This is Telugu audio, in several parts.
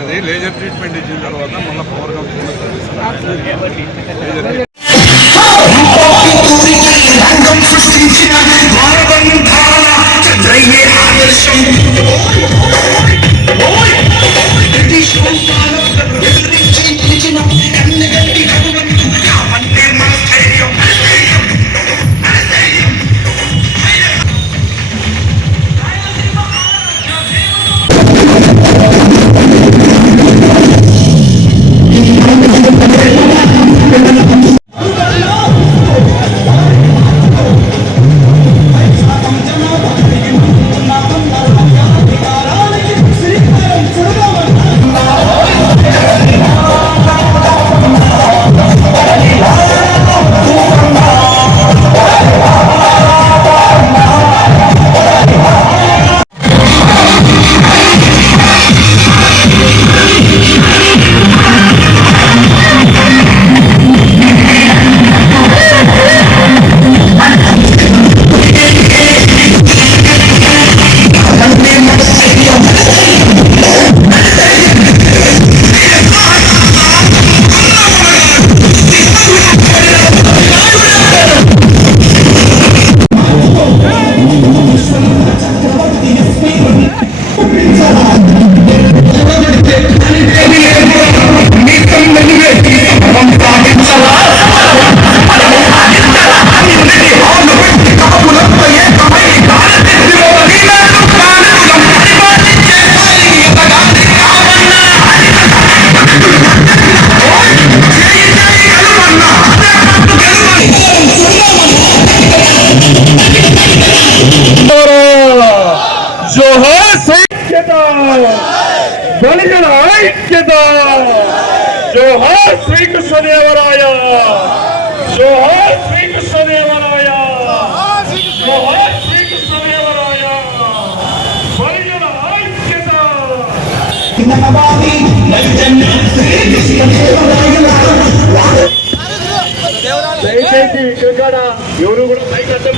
అయినది లేజర్ ట్రీట్మెంట్ ఇచ్చిన తర్వాత మళ్ళీ పవర్ కంపెనీ సృష్టించిన ఆదర్శం జోహార్ దయచేసి ఇక్కడ ఎవరు కూడా పైకి అడ్డం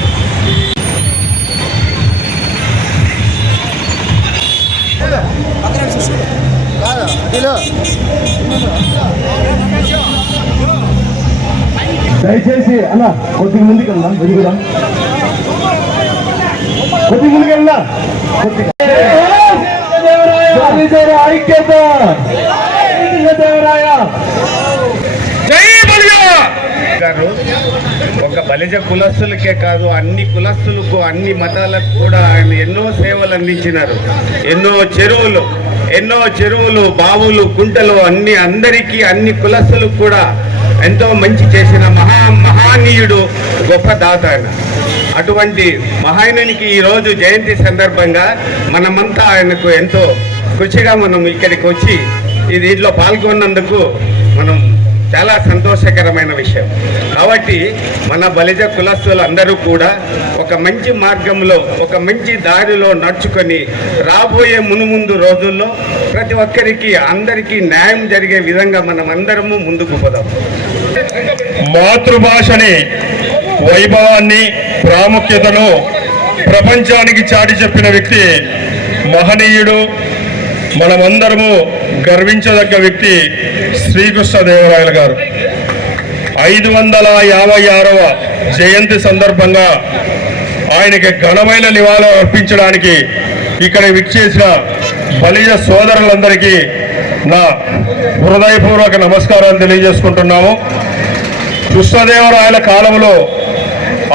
దయచేసి అన్న కొద్దిగా ముందుకు వెళ్దాం వెలుగుదాం కొద్దిగా ముందుకు వెళ్దాం ఐక్యత దేవరాయ గారు ఒక బలిజ కులస్తులకే కాదు అన్ని కులస్తులకు అన్ని మతాలకు కూడా ఆయన ఎన్నో సేవలు అందించినారు. ఎన్నో చెరువులు ఎన్నో చెరువులు బావులు కుంటలు అన్ని అందరికీ అన్ని కులస్తులకు కూడా ఎంతో మంచి చేసిన మహా మహానీయుడు గొప్ప దాత ఆయన. అటువంటి మహాయునికి ఈరోజు జయంతి సందర్భంగా మనమంతా ఆయనకు ఎంతో కృషిగా మనం ఇక్కడికి వచ్చి ఈ దీంట్లో పాల్గొన్నందుకు మనం చాలా సంతోషకరమైన విషయం. కాబట్టి మన బలిజ కులస్తులు అందరూ కూడా ఒక మంచి మార్గంలో ఒక మంచి దారిలో నడుచుకొని రాబోయే మునుముందు రోజుల్లో ప్రతి ఒక్కరికి అందరికీ న్యాయం జరిగే విధంగా మనం అందరము ముందుకు పోదాం. మాతృభాషని వైభవాన్ని ప్రాముఖ్యతను ప్రపంచానికి చాటి చెప్పిన వ్యక్తి మహనీయుడు మనమందరము గర్వించదగ్గ వ్యక్తి శ్రీకృష్ణదేవరాయలు గారు. ఐదు వందల యాభై ఆరవ జయంతి సందర్భంగా ఆయనకి ఘనమైన నివాళులు అర్పించడానికి ఇక్కడ విచ్చేసిన బలిజ సోదరులందరికీ నా హృదయపూర్వక నమస్కారాలు తెలియజేసుకుంటున్నాము. కృష్ణదేవరాయల కాలంలో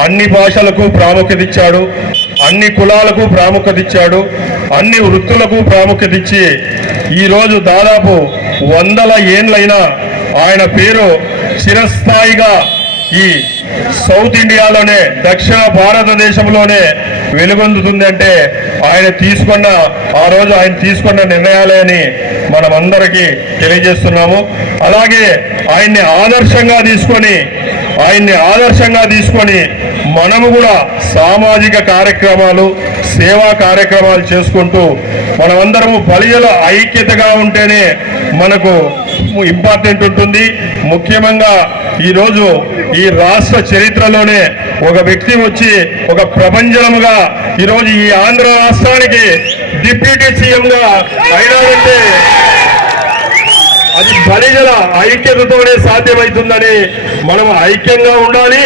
అన్ని భాషలకు ప్రాముఖ్యత ఇచ్చాడు. అన్ని కులాలకు ప్రాముఖ్యత ఇచ్చాడు అన్ని వృత్తులకు ప్రాముఖ్యత ఇచ్చి ఈరోజు దాదాపు వందల ఏండ్లైనా ఆయన పేరు చిరస్థాయిగా ఈ సౌత్ ఇండియాలోనే దక్షిణ భారతదేశంలోనే వెలుగొందుతుంది అంటే ఆయన తీసుకున్న ఆ రోజు ఆయన తీసుకున్న నిర్ణయాలే అని మనమందరికీ తెలియజేస్తున్నాము. అలాగే ఆయన్ని ఆదర్శంగా తీసుకొని ఆయన్ని ఆదర్శంగా తీసుకొని మనము కూడా సామాజిక కార్యక్రమాలు సేవా కార్యక్రమాలు చేసుకుంటూ మనమందరము బలిజల ఐక్యతగా ఉంటేనే మనకు ఇంపార్టెంట్ ఉంటుంది. ముఖ్యంగా ఈరోజు ఈ రాష్ట్ర చరిత్రలోనే ఒక వ్యక్తి వచ్చి ఒక ప్రపంచముగా ఈరోజు ఈ ఆంధ్ర రాష్ట్రానికి డిప్యూటీ సీఎంగా అయినారంటే అది బలిజల ఐక్యతతోనే సాధ్యమవుతుందని మనం ఐక్యంగా ఉండాలి.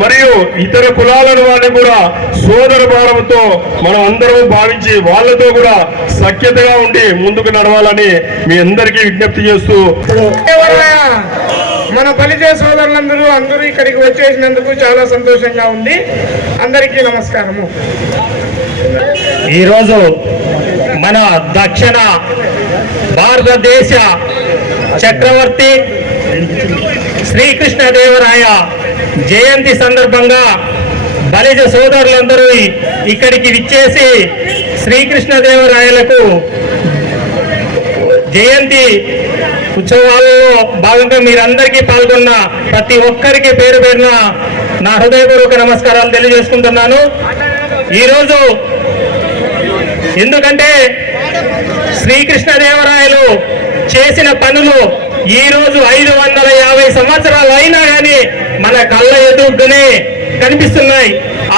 మరియు ఇతర కులాలను వాళ్ళని కూడా సోదర భావంతో మనం అందరం భావించి వాళ్ళతో కూడా సఖ్యతగా ఉండి ముందుకు నడవాలని మీ అందరికీ విజ్ఞప్తి చేస్తూ మన బలిజే సోదరులందరూ అందరూ ఇక్కడికి వచ్చేసినందుకు చాలా సంతోషంగా ఉంది. అందరికీ నమస్కారము. ఈరోజు మన దక్షిణ భారతదేశ చక్రవర్తి శ్రీకృష్ణదేవరాయ జయంతి సందర్భంగా బలిజ సోదరులందరూ ఇక్కడికి విచ్చేసి శ్రీకృష్ణదేవరాయలకు జయంతి ఉత్సవాలలో భాగంగా మీరందరికీ పాల్గొన్న ప్రతి ఒక్కరికి పేరు పేరున నా హృదయపూర్వక నమస్కారాలు తెలియజేసుకుంటున్నాను. ఈరోజు ఎందుకంటే శ్రీకృష్ణదేవరాయలు చేసిన పనులు ఈ రోజు ఐదు వందల యాభై సంవత్సరాలు అయినా కానీ మన కళ్ళ ఎదురుగానే కనిపిస్తున్నాయి.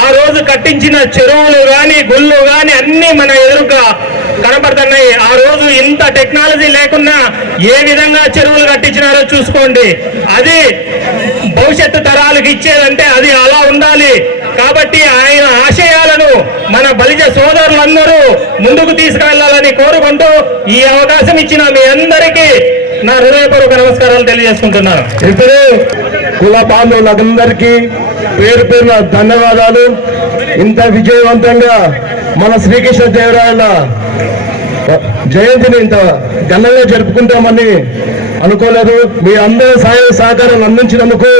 ఆ రోజు కట్టించిన చెరువులు కానీ గుళ్ళు కానీ అన్ని మన ఎదురుగా కనపడుతున్నాయి ఆ రోజు ఇంత టెక్నాలజీ లేకున్నా ఏ విధంగా చెరువులు కట్టించినారో చూసుకోండి. అది భవిష్యత్తు తరాలకు ఇచ్చేదంటే అది అలా ఉండాలి. కాబట్టి ఆయన ఆశయాలను మన బలిజ సోదరులందరూ ముందుకు తీసుకెళ్ళాలని కోరుకుంటూ ఈ అవకాశం ఇచ్చిన మీ అందరికీ నా హృదయపూర్వక నమస్కారాలు తెలియజేసుకుంటున్నాను. ఇప్పుడు కుల బాంధవులందరికీ పేరు పేరున ధన్యవాదాలు. ఇంత విజయవంతంగా మన శ్రీకృష్ణ దేవరాయల జయంతిని ఇంత ఘనంగా జరుపుకుంటామని అనుకోలేదు. మీ అందరి సహాయ సహకారం అందించినందుకు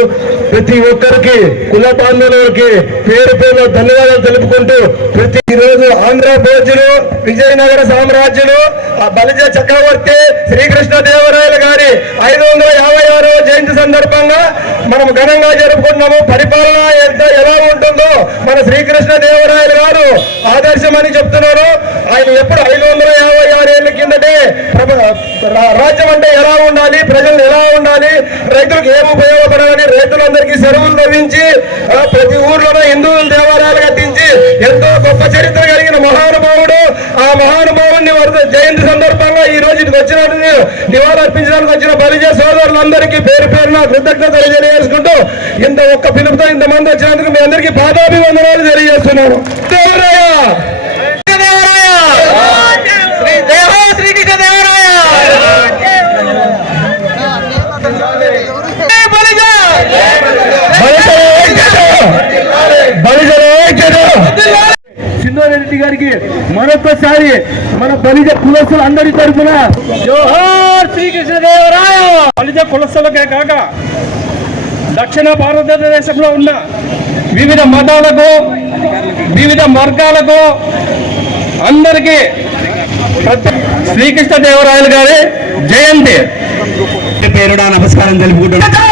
ప్రతి ఒక్కరికి కుల బాంధవులకి పేరు పేరున ధన్యవాదాలు తెలుపుకుంటూ ప్రతి రోజు ఆంధ్ర భోజులు విజయనగర సామ్రాజ్యులు ఆ బలిజ చక్రవర్తి శ్రీకృష్ణ దేవరాయలు గారి ఐదు వందల యాభై ఆరో జయంతి సందర్భంగా మనం ఘనంగా జరుపుకుంటున్నాము. పరిపాలన ఎంత ఎలా ఉంటుందో మన శ్రీకృష్ణ దేవరాయలు గారు ఆదర్శం అని చెప్తున్నారు. ఆయన ఎప్పుడు ఐదు వందల యాభై ఆరు ఏళ్ళ కిందటే రాజ్యం అంటే ఎలా ఉండాలి ప్రజలు ఎలా ఉండాలి రైతులకు ఏం ఉపయోగపడాలని రైతులందరికీ చెరువులు తవ్వించి ప్రతి ఊర్లోనూ హిందువులు దేవాలయాలు కట్టించి ఎంతో గొప్ప చరిత్ర కలిగిన మహానుభావుడు. ఆ మహానుభావుడు వరద జయంతి సందర్భంగా ఈ రోజు ఇక్కడికి వచ్చినట్టు నివాళులర్పించడానికి వచ్చిన బలిజ సోదరులందరికీ పేరు పేరున కృతజ్ఞత తెలియజేసుకుంటూ ఇంత ఒక్క పిలుపుతో ఇంతమంది వచ్చినందుకు మీ అందరికీ పాదాభివందనాలు తెలియజేస్తున్నాను. దేవరాయ శ్రీ దేవ శ్రీకృష్ణ దేవరాయ బలిజ బలిజల ఐక్యత సింధోరెడ్డి గారికి మరొకసారి మన బలిజ కులస్తులు అందరి తరఫున జోహార్ శ్రీకృష్ణదేవరాయ! బలిజ కులస్తులకే కాక దక్షిణ భారతదేశంలో ఉన్న వివిధ మతాలకు వివిధ వర్గాలకు అందరికీ శ్రీకృష్ణ దేవరాయలు గారి జయంతి. పేరుడా నమస్కారం తెలుపుకుంటున్నాను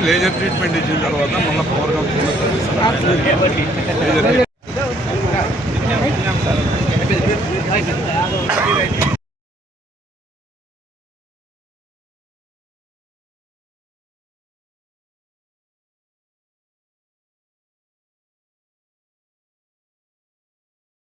లేజర్ ట్రీట్మెంట్ ఇచ్చిన తర్వాత మళ్ళీ పవర్ కంపెనీ